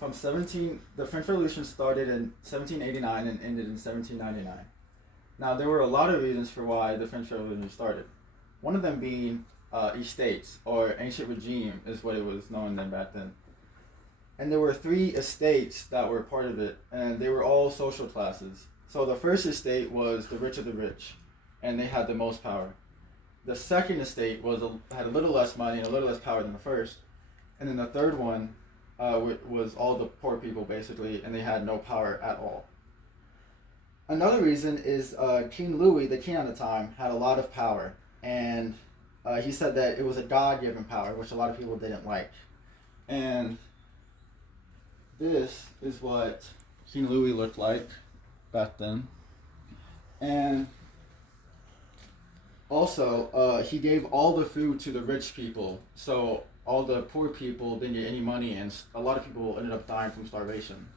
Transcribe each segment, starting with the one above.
the French Revolution started in 1789 and ended in 1799. Now, there were a lot of reasons for why the French Revolution started. One of them being estates, or ancient regime, is what it was known then back then. And there were three estates that were part of it, and they were all social classes. So the first estate was the rich of the rich, and they had the most power. The second estate had a little less money and a little less power than the first, and then the third one was all the poor people basically, and they had no power at all. Another reason is King Louis, the king at the time, had a lot of power, and he said that it was a God-given power, which a lot of people didn't like. And this is what King Louis looked like back then. And also, he gave all the food to the rich people, so all the poor people didn't get any money, and a lot of people ended up dying from starvation.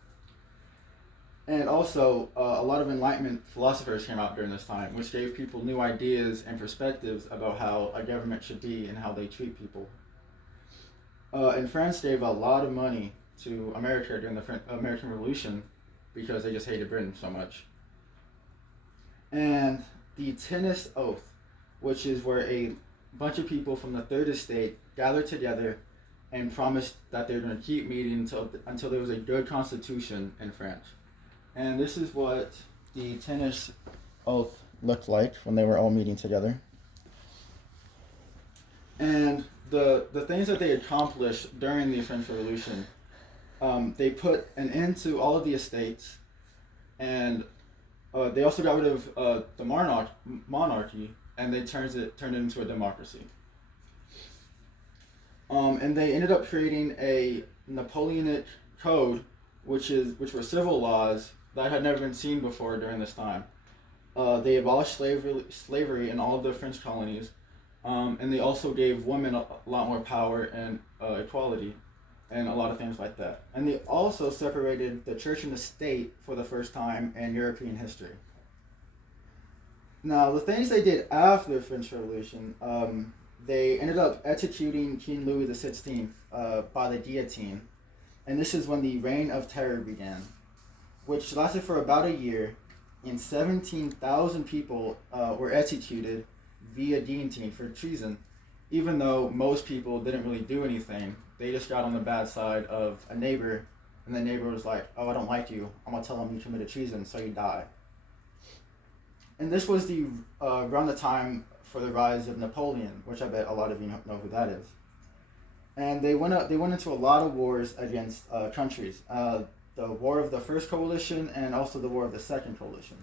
And also, a lot of Enlightenment philosophers came out during this time, which gave people new ideas and perspectives about how a government should be and how they treat people. And France gave a lot of money to America during the American Revolution because they just hated Britain so much. And the Tennis Oath, which is where a bunch of people from the Third Estate gathered together and promised that they were going to keep meeting until there was a good constitution in France. And this is what the Tennis Oath looked like when they were all meeting together. And the things that they accomplished during the French Revolution, they put an end to all of the estates, and they also got rid of the monarchy, and they turned it into a democracy. And they ended up creating a Napoleonic Code, which were civil laws that had never been seen before during this time. They abolished slavery in all of the French colonies, and they also gave women a lot more power and equality, and a lot of things like that. And they also separated the church and the state for the first time in European history. Now, the things they did after the French Revolution, they ended up executing King Louis XVI by the guillotine. And this is when the Reign of Terror began, which lasted for about a year, and 17,000 people were executed via guillotine for treason, even though most people didn't really do anything. They just got on the bad side of a neighbor, and the neighbor was like, "Oh, I don't like you. I'm going to tell him you committed treason, so you die." And this was around the time for the rise of Napoleon, which I bet a lot of you know who that is. And they went into a lot of wars against countries. The War of the First Coalition and also the War of the Second Coalition.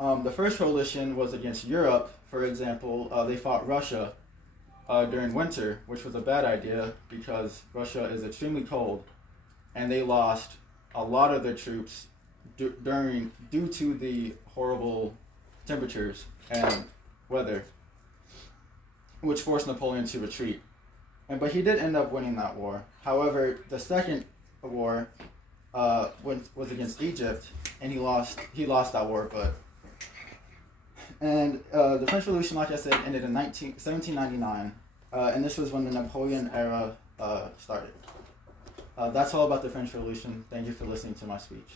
The First Coalition was against Europe. For example, they fought Russia during winter, which was a bad idea because Russia is extremely cold, and they lost a lot of their troops due to the horrible temperatures and weather, which forced Napoleon to retreat. But he did end up winning that war. However, the second war was against Egypt, and he lost that war. The French Revolution, like I said, ended in 1799, and this was when the Napoleon era started. That's all about the French Revolution. Thank you for listening to my speech.